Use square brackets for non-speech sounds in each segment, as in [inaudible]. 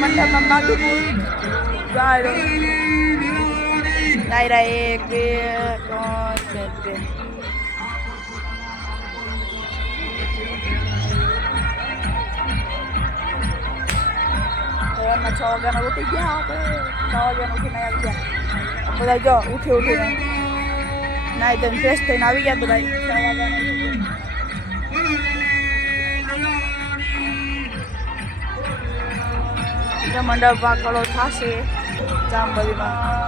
મંડપમાં માધુપુર ડાયરા એક બે ત્રણ બે સવારના છ વાગ્યાના ઉઠી ગયા આપણે છ વાગ્યાના ઉઠીને આવી ગયા બધા જો ઉઠી ઉઠીને નાઈ ધોઈને ફ્રેશ થઈને આવી ગયા બધા વાગ્યાના જે મંડપ કળો થશે. જામબલીમાં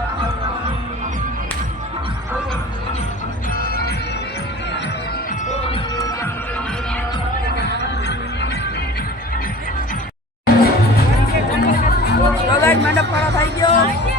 મંડપ કળો થઈ ગયો.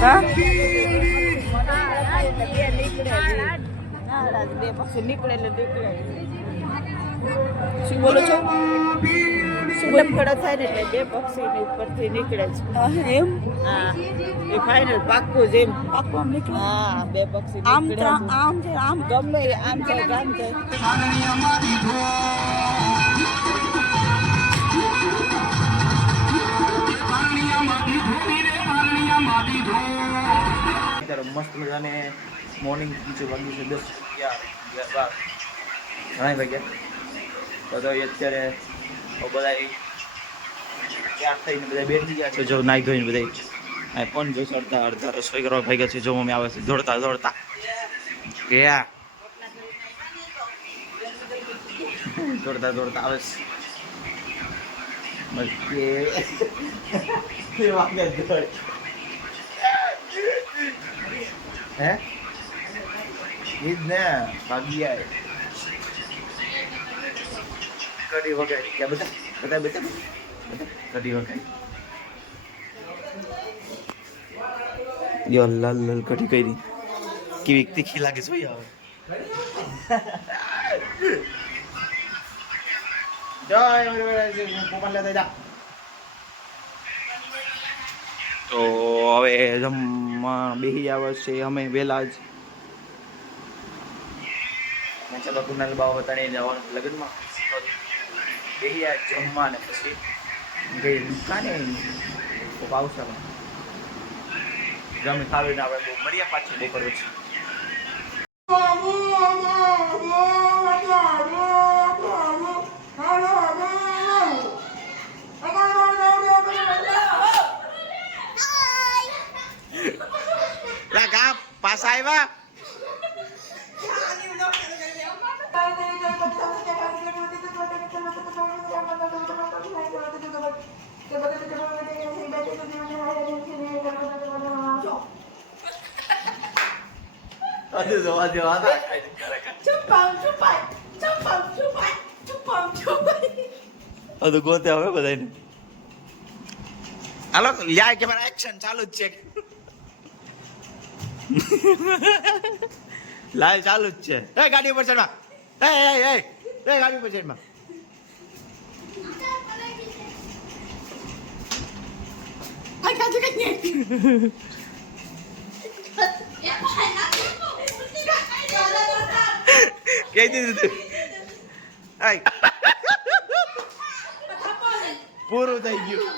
હા બે પક્ષી નીકળે એટલે નીકળે શું બોલો છો. બોલો થાય ને એટલે બે પક્ષીની ઉપરથી નીકળે છે એમ હા એ ફાઇનલ પાક્કું જ એમ પાક્કું આમ નીકળે હા બે પક્ષી આમ આમ છે આમ ગમે આમ જાય. આમ જાય અત્યારે મસ્ત મજાને મોર્નિંગ બીજું વાગ્યું છે, દસ અગિયાર બાર. ઘણા વાગ્યા. તો અત્યારે બધા તૈયાર થઈને બધા બેઠી ગયા છે. જો નાઈ ધોઈને બધા પણ જો અડધા અડધા રસોઈ કરવા ભાગ્યા છે. જો મમ્મી આવે છે, દોડતા દોડતા. ગયા. દોડતા દોડતા આવે છે. બસ [laughs] એ વાગે દોડ હે ઈ જ ને ભાગી આય કઢી વગાડી ગયા બધા બધા બધા કઢી વગાડી યો લાલ લાલ કઢી કરી કેવી તીખી લાગે છે હવે જય મોબાઈલ લેતા જા તો હવે જમવા બેસી આવે છે અમે વહેલા જ મેં ચાલો કુનાલ બાબા વતાણી જવાનું લગ્નમાં બેસી જાય જમવા ને પછી ગઈ આવશે હવે. જમી ખાવીને આપણે બહુ મળીએ પાછી બપોર પછી પાછા આવ્યા? હજુ જો હજુ આના બધું ગોતે હવે બધાને હાલો લ્યા કેમેરા એક્શન ચાલુ જ છે. [laughs] લાલ ચાલુ જ છે. એ ગાડી ઉપર ચડવા. એ એ એ એ ગાડી ઉપર ચડવા. [laughs] કહી દીધું તું? પૂરું થઈ ગયું.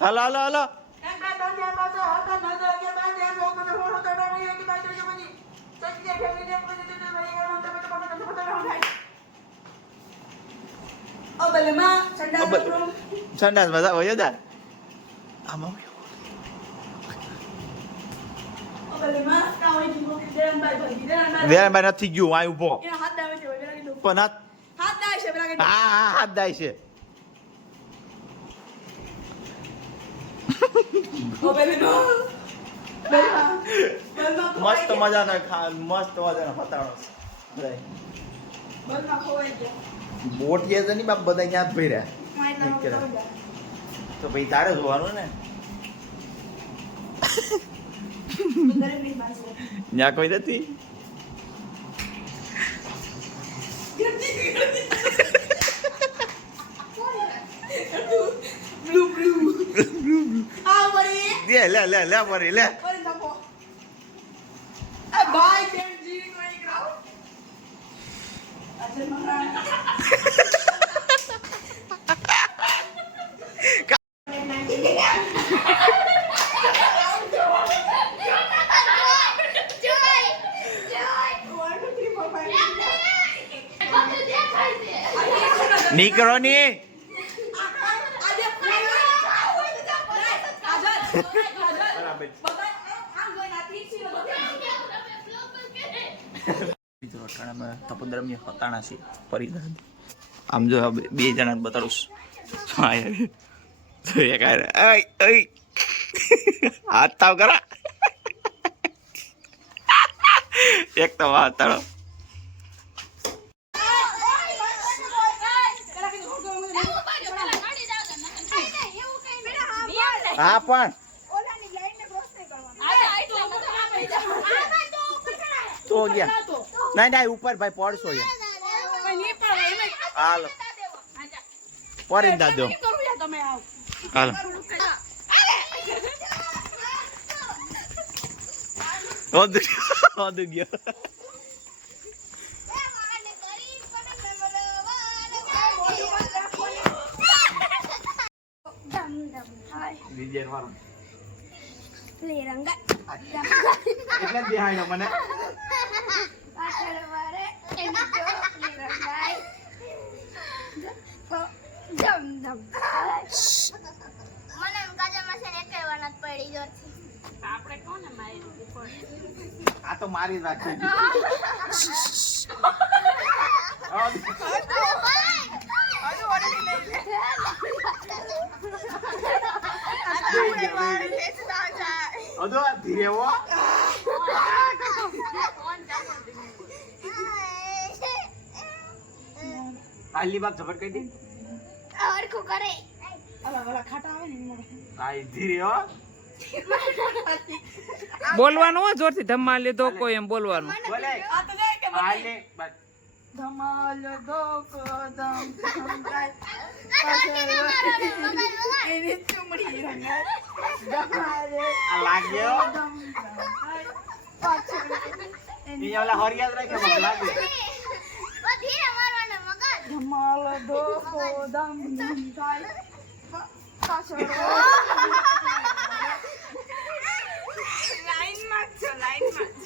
હાલો હાલો હાલો. માં સંડાસ હોય આમાં માં હોય દેરાનભાઈ ભરતી દેરાનભાઈ નથી ગયું આ ઊભો પણ હાથ હાથ છે હા હા હાથ દાય છે. મસ્ત મજાના ખા મસ્ત મજાના પતાણો બોટિયા છે ને બાપ બધા ક્યાં. ખોવાઈ ગયા. તો ભાઈ તારે જોવાનું ને? ન્યા ત્યાં કોઈ નથી બ્લુ બ્લુ આ વળી લે લે લે લે પરી લે. નીકળો ની. બરાબર. છે. બધા અટાણામાં તપોદ્રમ્ય હતાણા છે પરિધાન આમ જો બે જણા બતાડું. તો એક હાથ તાવ કરા. એક તો હાથ તાળો હા પણ તો ગયા. ના ના ઉપર ભાઈ પડશો યાર. હાલો. પડીને દાદો. હાલો. વધુ મને. આ તો મારી રાખે વાત છે. અધો ધીરે હો. આલી બાપ ઝપટ કરી દી. આ ધીરે હો. બોલવાનું હોય જોરથી ધમાલ લીધો કોઈ એમ બોલવાનું. બોલે આ તો જાય કે મને? ધમાલ ધોકો ધમ એની ચુમડી રંગાય. ધમાલે લાગ્યો? ધમ ધમ ગાય. પાછળ એની ઓલા હરિયાદ રાખે મને લાગે ધમાલ ધોકો ધમ ધમ ગાય. પાછળ. લાઈનમાં જ છો,